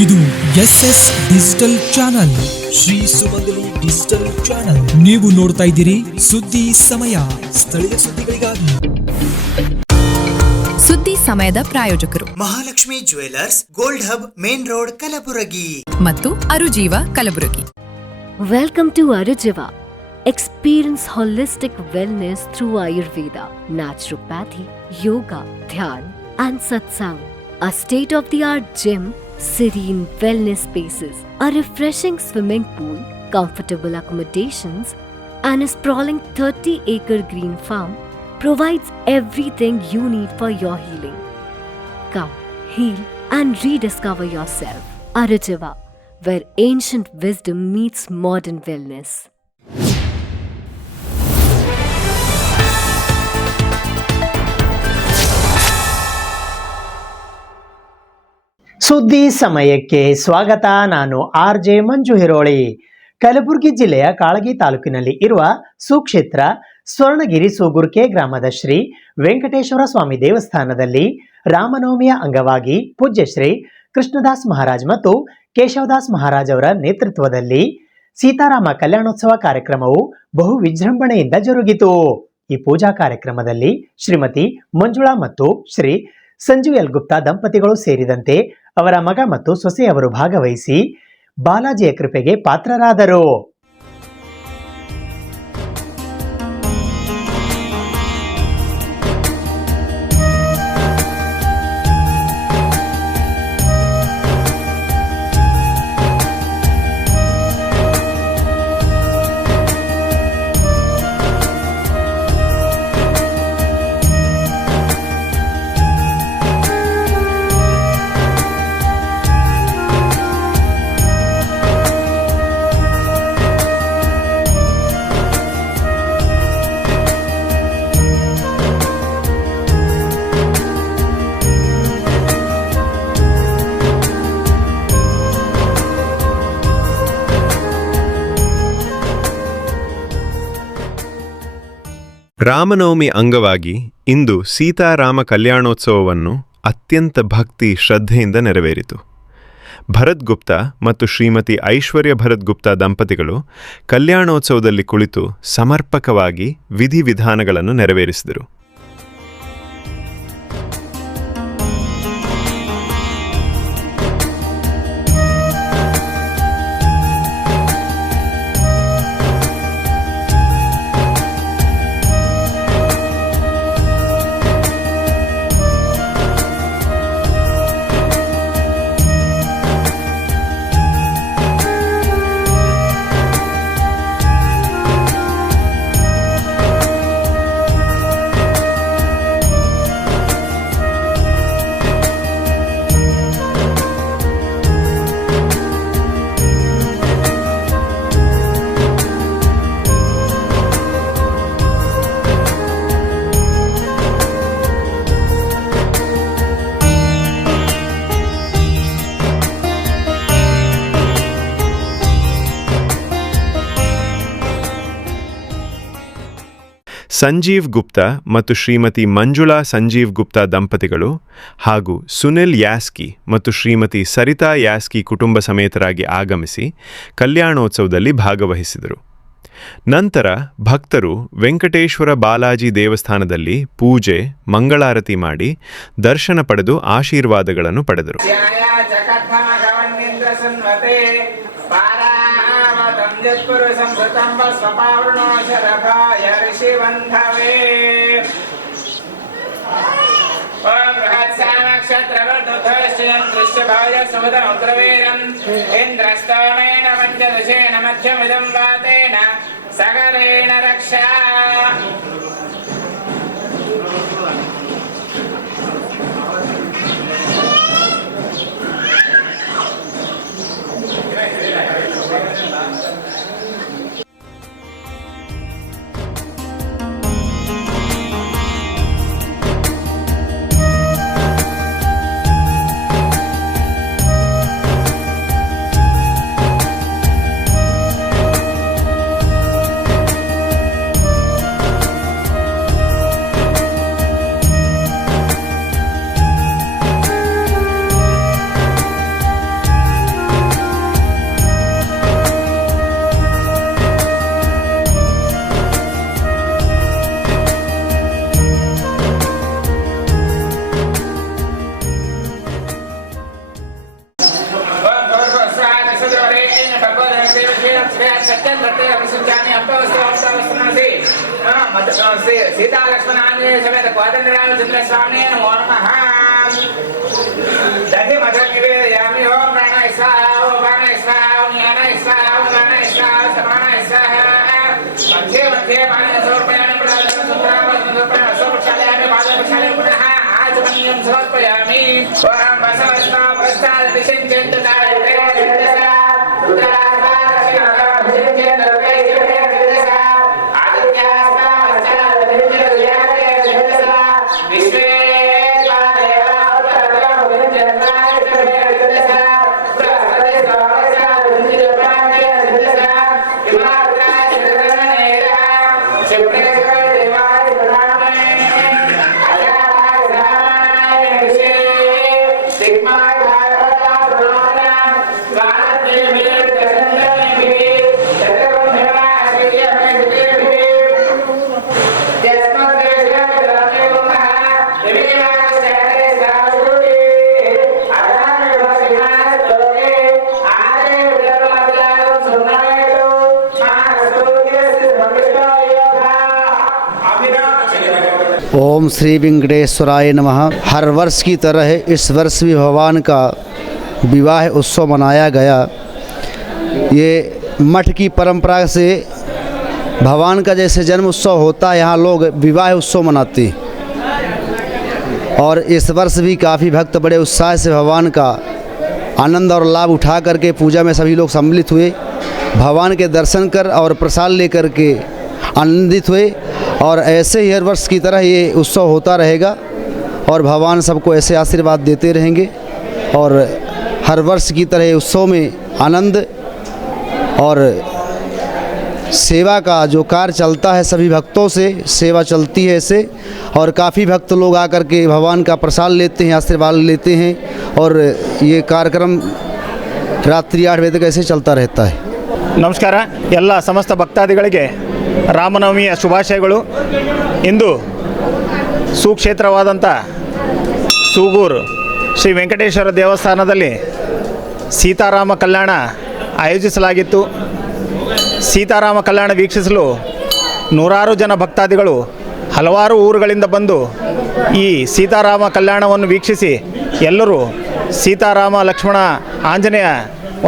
ಇದು SS digital channel, Shri ಸುಮಂಗಲಿ digital channel. ನೀವು ನೋಡ್ತಾ ಇದ್ದೀರಿ ಸುದ್ದಿ ಸಮಯ, ಸ್ಥಳೀಯ ಸುದ್ದಿಗಳಿಗಾಗಿ. ಸುದ್ದಿ ಸಮಯದ ಪ್ರಾಯೋಜಕರು Mahalakshmi jewellers, gold hub, main road, Kalaburagi ಮತ್ತು ಅರುಜೀವ Kalaburagi. Welcome to Arujiva. Experience holistic wellness through Ayurveda, naturopathy, yoga, dhyan and satsang. A state-of-the-art gym, serene wellness spaces, a refreshing swimming pool, comfortable accommodations and a sprawling 30-acre green farm provides everything you need for your healing. Come, heal and rediscover yourself. Arujiva, where ancient wisdom meets modern wellness. ಸುದ್ದಿ ಸಮಯಕ್ಕೆ ಸ್ವಾಗತ. ನಾನು RJ ಮಂಜು ಹಿರೋಳಿ. ಕಲಬುರಗಿ ಜಿಲ್ಲೆಯ ಕಾಳಗಿ ತಾಲೂಕಿನಲ್ಲಿ ಇರುವ ಸುಕ್ಷೇತ್ರ ಸ್ವರ್ಣಗಿರಿ ಸೂಗುರ್ಕೆ ಗ್ರಾಮದ ಶ್ರೀ ವೆಂಕಟೇಶ್ವರ ಸ್ವಾಮಿ ದೇವಸ್ಥಾನದಲ್ಲಿ ರಾಮನವಮಿಯ ಅಂಗವಾಗಿ ಪೂಜ್ಯ ಶ್ರೀ ಕೃಷ್ಣದಾಸ್ ಮಹಾರಾಜ್ ಮತ್ತು ಕೇಶವದಾಸ್ ಮಹಾರಾಜ್ ಅವರ ನೇತೃತ್ವದಲ್ಲಿ ಸೀತಾರಾಮ ಕಲ್ಯಾಣೋತ್ಸವ ಕಾರ್ಯಕ್ರಮವು ಬಹು ವಿಜೃಂಭಣೆಯಿಂದ ಜರುಗಿತು. ಈ ಪೂಜಾ ಕಾರ್ಯಕ್ರಮದಲ್ಲಿ ಶ್ರೀಮತಿ ಮಂಜುಳಾ ಮತ್ತು ಶ್ರೀ ಸಂಜೀವ್ ಎಲ್ ಗುಪ್ತಾ ದಂಪತಿಗಳು ಸೇರಿದಂತೆ ಅವರ ಮಗ ಮತ್ತು ಸೊಸೆಯವರು ಭಾಗವಹಿಸಿ ಬಾಲಾಜಿಯ ಕೃಪೆಗೆ ಪಾತ್ರರಾದರು. ರಾಮನವಮಿ ಅಂಗವಾಗಿ ಇಂದು ಸೀತಾರಾಮ ಕಲ್ಯಾಣೋತ್ಸವವನ್ನು ಅತ್ಯಂತ ಭಕ್ತಿ ಶ್ರದ್ಧೆಯಿಂದ ನೆರವೇರಿತು. ಭರತ್ ಗುಪ್ತಾ ಮತ್ತು ಶ್ರೀಮತಿ ಐಶ್ವರ್ಯ ಭರತ್ ಗುಪ್ತಾ ದಂಪತಿಗಳು ಕಲ್ಯಾಣೋತ್ಸವದಲ್ಲಿ ಕುಳಿತು ಸಮರ್ಪಕವಾಗಿ ವಿಧಿವಿಧಾನಗಳನ್ನು ನೆರವೇರಿಸಿದರು. ಸಂಜೀವ್ ಗುಪ್ತಾ ಮತ್ತು ಶ್ರೀಮತಿ ಮಂಜುಳಾ ಸಂಜೀವ್ ಗುಪ್ತಾ ದಂಪತಿಗಳು ಹಾಗೂ ಸುನಿಲ್ ಯಾಸ್ಕಿ ಮತ್ತು ಶ್ರೀಮತಿ ಸರಿತಾ ಯಾಸ್ಕಿ ಕುಟುಂಬ ಸಮೇತರಾಗಿ ಆಗಮಿಸಿ ಕಲ್ಯಾಣೋತ್ಸವದಲ್ಲಿ ಭಾಗವಹಿಸಿದರು. ನಂತರ ಭಕ್ತರು ವೆಂಕಟೇಶ್ವರ ಬಾಲಾಜಿ ದೇವಸ್ಥಾನದಲ್ಲಿ ಪೂಜೆ, ಮಂಗಳಾರತಿ ಮಾಡಿ ದರ್ಶನ ಪಡೆದು ಆಶೀರ್ವಾದಗಳನ್ನು ಪಡೆದರು. ಇಂದ್ರಸ್ತಮೇನ ಪಂಚದಶೇನ ಮಧ್ಯಮಿದಂ ವಾತೇನ ಸಗರೇಣ ರಕ್ಷಾ. पश्चात् भर्ते अभिसुचामि अम्बवस्तु सीता लक्ष्मण आंजनेय समेत कोदंडरामचंद्र स्वामी नमो नमः। दधि मधुर निवेदयामि। ओम प्राणाय स्वाहा ओम प्राणाय स्वाहा ओम ज्ञानाय स्वाहा ओम गानाय स्वाहा समानाय स्वाहा। मध्ये मध्ये पाणिं समर्पयामि प्रसादं समर्पयामि स्वप्रक्षालयामि पादप्रक्षालयामि पुनः आचमनीयं समर्पयामि। ओम बसवस्ता प्रसाद दिशन्त्यन्त दायते दिशा रुद्रास्ता दक्षिणास्ता दिशन्त्यन्त दिशा आदित्यास्ता पश्चात् दिशन्त्यन्त दिशा विश्वे ओम श्री वेंकटेश्वराय नमः। हर वर्ष की तरह इस वर्ष भी भगवान का विवाह उत्सव मनाया गया। ये मठ की परंपरा से भगवान का जैसे जन्म उत्सव होता है, यहाँ लोग विवाह उत्सव मनाते हैं। और इस वर्ष भी काफ़ी भक्त बड़े उत्साह से भगवान का आनंद और लाभ उठा करके पूजा में सभी लोग सम्मिलित हुए, भगवान के दर्शन कर और प्रसाद लेकर के आनंदित हुए। और ऐसे ही हर वर्ष की तरह ये उत्सव होता रहेगा और भगवान सबको ऐसे आशीर्वाद देते रहेंगे। और हर वर्ष की तरह उत्सव में आनंद और सेवा का जो कार्य चलता है, सभी भक्तों से सेवा चलती है ऐसे। और काफ़ी भक्त लोग आकर के भगवान का प्रसाद लेते हैं, आशीर्वाद लेते हैं। और ये कार्यक्रम रात्रि 8 बजे तक ऐसे चलता रहता है। ನಮಸ್ಕಾರ ಎಲ್ಲ ಸಮಸ್ತ ಭಕ್ತಾದಿಗಳಿಗೆ ರಾಮನವಮಿಯ ಶುಭಾಶಯಗಳು। ಇಂದು ಸುಕ್ಷೇತ್ರವಾದಂಥ ಸೂಗೂರು ಶ್ರೀ ವೆಂಕಟೇಶ್ವರ ದೇವಸ್ಥಾನದಲ್ಲಿ ಸೀತಾರಾಮ ಕಲ್ಯಾಣ ಆಯೋಜಿಸಲಾಗಿತ್ತು। ಸೀತಾರಾಮ ಕಲ್ಯಾಣ ವೀಕ್ಷಿಸಲು ನೂರಾರು ಜನ ಭಕ್ತಾದಿಗಳು ಹಲವಾರು ಊರುಗಳಿಂದ ಬಂದು ಈ ಸೀತಾರಾಮ ಕಲ್ಯಾಣವನ್ನು ವೀಕ್ಷಿಸಿ ಎಲ್ಲರೂ ಸೀತಾರಾಮ ಲಕ್ಷ್ಮಣ ಆಂಜನೇಯ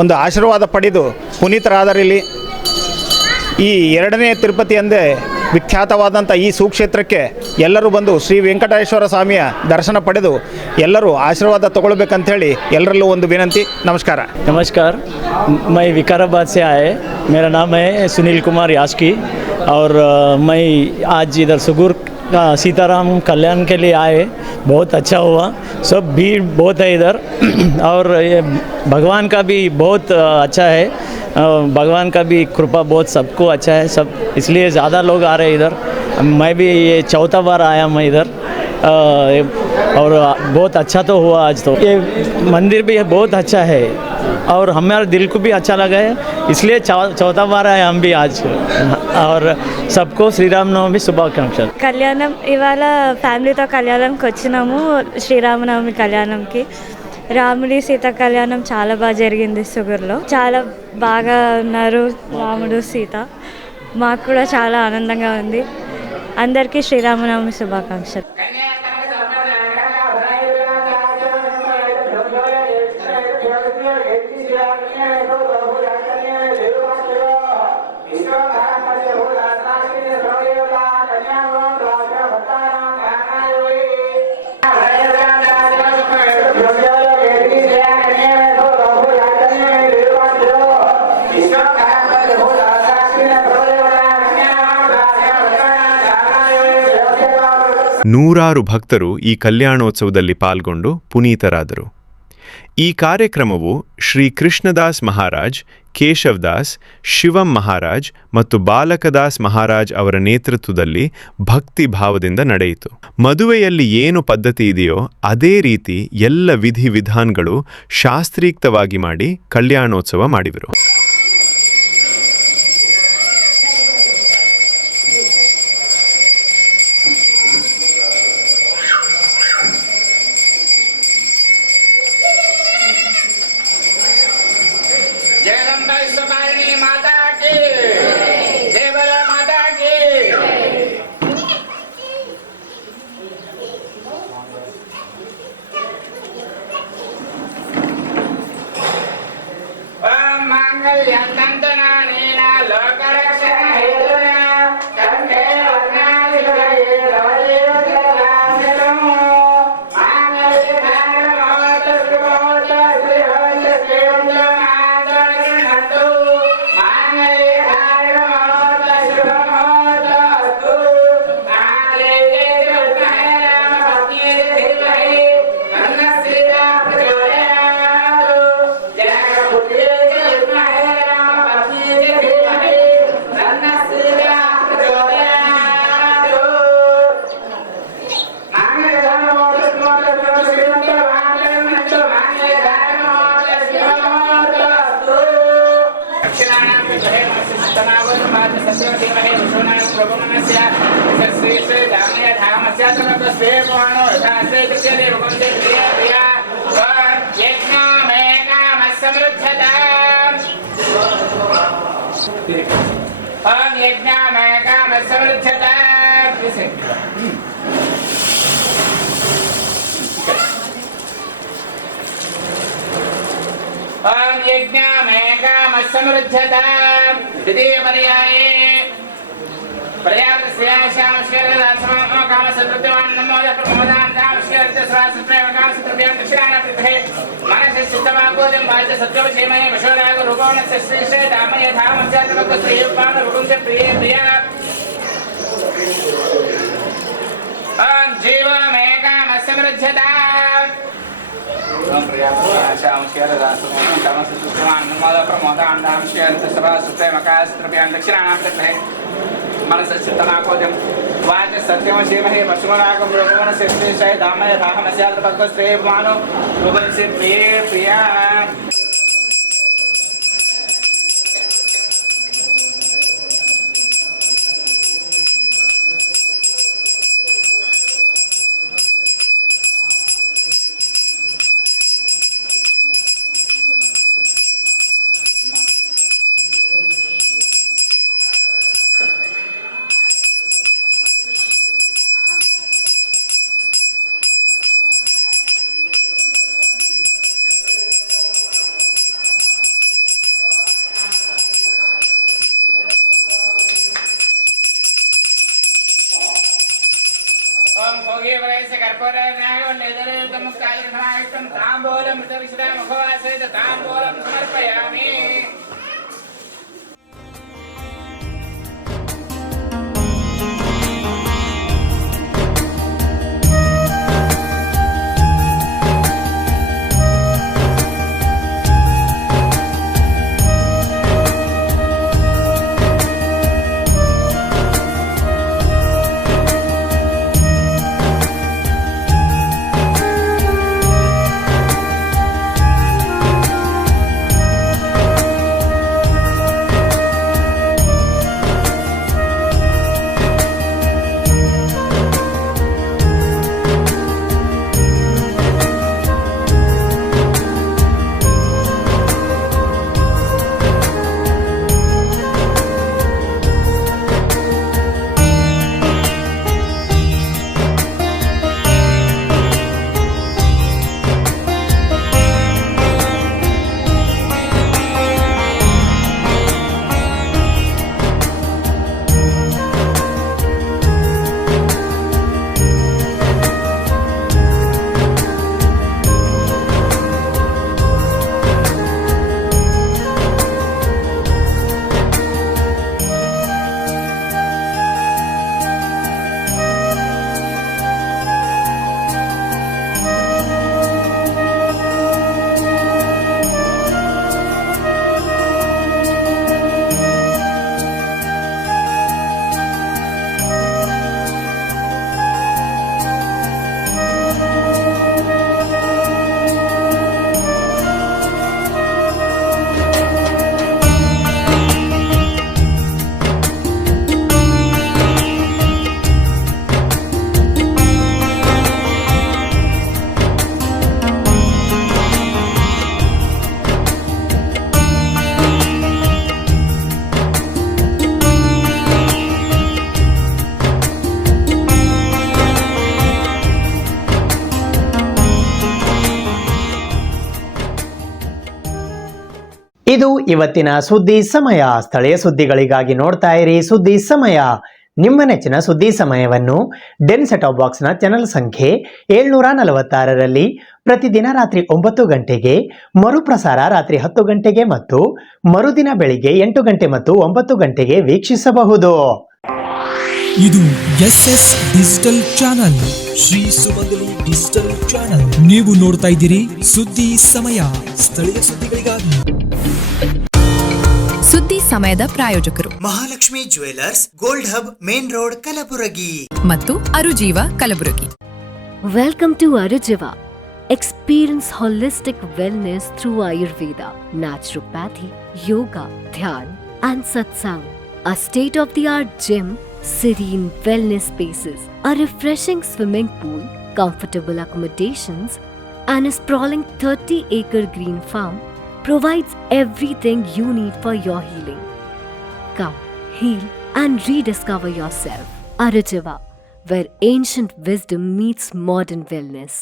ಒಂದು ಆಶೀರ್ವಾದ ಪಡೆದು ಪುನೀತರಾದರಿಲ್ಲಿ ಈ ಎರಡನೇ ತಿರುಪತಿ ಎಂದೇ ವಿಖ್ಯಾತವಾದಂಥ ಈ ಸುಕ್ಷೇತ್ರಕ್ಕೆ ಎಲ್ಲರೂ ಬಂದು ಶ್ರೀ ವೆಂಕಟೇಶ್ವರ ಸ್ವಾಮಿಯ ದರ್ಶನ ಪಡೆದು ಎಲ್ಲರೂ ಆಶೀರ್ವಾದ ತಗೊಳ್ಬೇಕಂತೇಳಿ ಎಲ್ಲರಲ್ಲೂ ಒಂದು ವಿನಂತಿ। ನಮಸ್ಕಾರ। नमस्कार, मैं विकाराबाद से आए। मेरा नाम है सुनील कुमार यास्की और मैं आज इधर सुगूर सीताराम कल्याण के लिए आए। बहुत अच्छा हुआ, सब भीड़ बहुत है इधर और ये भगवान का भी बहुत अच्छा है, भगवान का भी कृपा बहुत सबको अच्छा है सब, इसलिए ज़्यादा लोग आ रहे हैं इधर। मैं भी ये चौथा बार आया मैं इधर और बहुत अच्छा तो हुआ आज। तो ये मंदिर भी बहुत अच्छा है और हमारे दिल को भी अच्छा लगा है, इसलिए चौथा बार आए हम भी आज। और सबको శ్రీరామనవమి శుభాకాంక్షలు। కళ్యాణం ఇవాళ ఫ్యామిలీతో కళ్యాణంకి వచ్చినాము, శ్రీరామనవమి కళ్యాణంకి। రాముడి సీత కళ్యాణం చాలా బాగా జరిగింది సుగూరులో, చాలా బాగా ఉన్నారు రాముడు సీత, మాకు కూడా చాలా ఆనందంగా ఉంది। అందరికీ శ్రీరామనవమి శుభాకాంక్షలు। ನೂರಾರು ಭಕ್ತರು ಈ ಕಲ್ಯಾಣೋತ್ಸವದಲ್ಲಿ ಪಾಲ್ಗೊಂಡು ಪುನೀತರಾದರು। ಈ ಕಾರ್ಯಕ್ರಮವು ಶ್ರೀ ಕೃಷ್ಣದಾಸ್ ಮಹಾರಾಜ್, ಕೇಶವ್ ದಾಸ್, ಶಿವಂ ಮಹಾರಾಜ್ ಮತ್ತು ಬಾಲಕದಾಸ್ ಮಹಾರಾಜ್ ಅವರ ನೇತೃತ್ವದಲ್ಲಿ ಭಕ್ತಿ ಭಾವದಿಂದ ನಡೆಯಿತು। ಮದುವೆಯಲ್ಲಿ ಏನು ಪದ್ಧತಿ ಇದೆಯೋ ಅದೇ ರೀತಿ ಎಲ್ಲ ವಿಧಿವಿಧಾನಗಳು ಶಾಸ್ತ್ರೀಯುಕ್ತವಾಗಿ ಮಾಡಿ ಕಲ್ಯಾಣೋತ್ಸವ ಮಾಡಿದರು। जगदम्बा विश्वकारिणी माता की जय बोलो माता की। ओम मांगल्यं तन्तुनानेन लोकरक्षण हेतुना कंठे वर्णायुधये लोकैर्वज्रलामिलम् मांगल्यधारणमोत सुमोत श्रीभवन्त श्रीवन्दनान्दनगृह्णन्तु मांगल्यधारणमोत शुभमोतस्तु मांगल्ये विद्महे रामपत्न्यै धीमहि तन्नः श्रीरामः प्रचोदयात् जगत्पुत्र्यै विद्महे रामपत्न्यै धीमहि तन्नः श्रीरामः प्रचोदयात्। मांगल्यधारणमोत शुभमोतस्तु श्रीवन्दनान्दनगृह्णन्तु मांगल्यधारणमोत शुभमोतस्तु दक्षिणानां विद्महे मनस्सुतनावरुणात् सत्यं धीमहि विष्णुनां प्रभुमनस्य श्री श्री दामय धामस्य तमक स्वेवाणो यथास्ते तस्य भगवन्ते प्रिय प्रिया यज्ञामेकामसमृद्धताम् ओम यज्ञामेकामसमृद्धताम्। ओम यज्ञामेकामसमृद्धताम्। द्वितीय पर्याये पर्याप्त श्रेयाशाम श्रेयदासमो कामसद्वृत्तिवान् नमोदः प्रमोदान् कामश्रेयर्दस्वासप्रेम कामसद्वृत्तिवान् दक्षिणानाप्रतिभे मनसि चित्तमाकोदं वाच सत्त्वविषेमहे वशोराग रूपवनस्य श्रीश्रे दामय धामस्यात्मक श्रीयुक्तान् रूपं च प्रिये प्रिया ओम जीवमेकामसमृद्धताम्। ओम पर्याप्त श्रेयाशाम श्रेयदासमो कामसद्वृत्तिवान् नमोदः प्रमोदान् कामश्रेयर्दस्वासप्रेम कामसद्वृत्तिवान् दक्षिणानाप्रतिभे मनसचित्तनाकोजं वाच सत्यमशीमहे पशुमनागं रूपवनस्य श्रीशय धामय धामस्यात्मक श्रेयमानो रूपस्य प्रिये प्रिया ओम भोगे वैसे कर्पूरनागं निदरेतं कालघनायकं तांबूलं मृतविषदा मुखवासेत तांबूलं समर्पयामि। ಇದು ಇವತ್ತಿನ ಸುದ್ದಿ ಸಮಯ. ಸ್ಥಳೀಯ ಸುದ್ದಿಗಳಿಗಾಗಿ ನೋಡ್ತಾ ಇರಿ ಸುದ್ದಿ ಸಮಯ. ನಿಮ್ಮ ನೆಚ್ಚಿನ ಸುದ್ದಿ ಸಮಯವನ್ನು ಡೆನ್ ಸೆಟಾಪ್ ಬಾಕ್ಸ್ನ ಚಾನೆಲ್ ಸಂಖ್ಯೆ 746ರಲ್ಲಿ ಪ್ರತಿದಿನ ರಾತ್ರಿ 9 ಗಂಟೆಗೆ, ಮರುಪ್ರಸಾರ ರಾತ್ರಿ 10 ಗಂಟೆಗೆ ಮತ್ತು ಮರುದಿನ ಬೆಳಿಗ್ಗೆ 8 ಗಂಟೆ ಮತ್ತು 9 ಗಂಟೆಗೆ ವೀಕ್ಷಿಸಬಹುದು. ಇದು SS ಡಿಜಿಟಲ್ ಚಾನಲ್, ಶ್ರೀ ಸುಮಂಗಲಿ ಡಿಜಿಟಲ್ ಚಾನಲ್. ನೀವು ನೋಡ್ತಾ ಇದ್ದೀರಿ ಸುದ್ದಿ ಸಮಯ, ಸ್ಥಳೀಯ ಸುದ್ದಿಗಳಿಗಾಗಿ. ಸುದ್ದಿ ಸಮಯದ ಪ್ರಾಯೋಜಕರು Mahalakshmi jewellers, gold hub, main road, Kalaburagi ಮತ್ತು ಅರುಜೀವ Kalaburagi. Welcome to Arujiva. Experience holistic wellness through Ayurveda, naturopathy, yoga, dhyan, and satsang. A state-of-the-art gym, serene wellness spaces, a refreshing swimming pool, comfortable accommodations, and a sprawling 30-acre green farm provides everything you need for your healing. Come, heal, and rediscover yourself. Arujiva, where ancient wisdom meets modern wellness.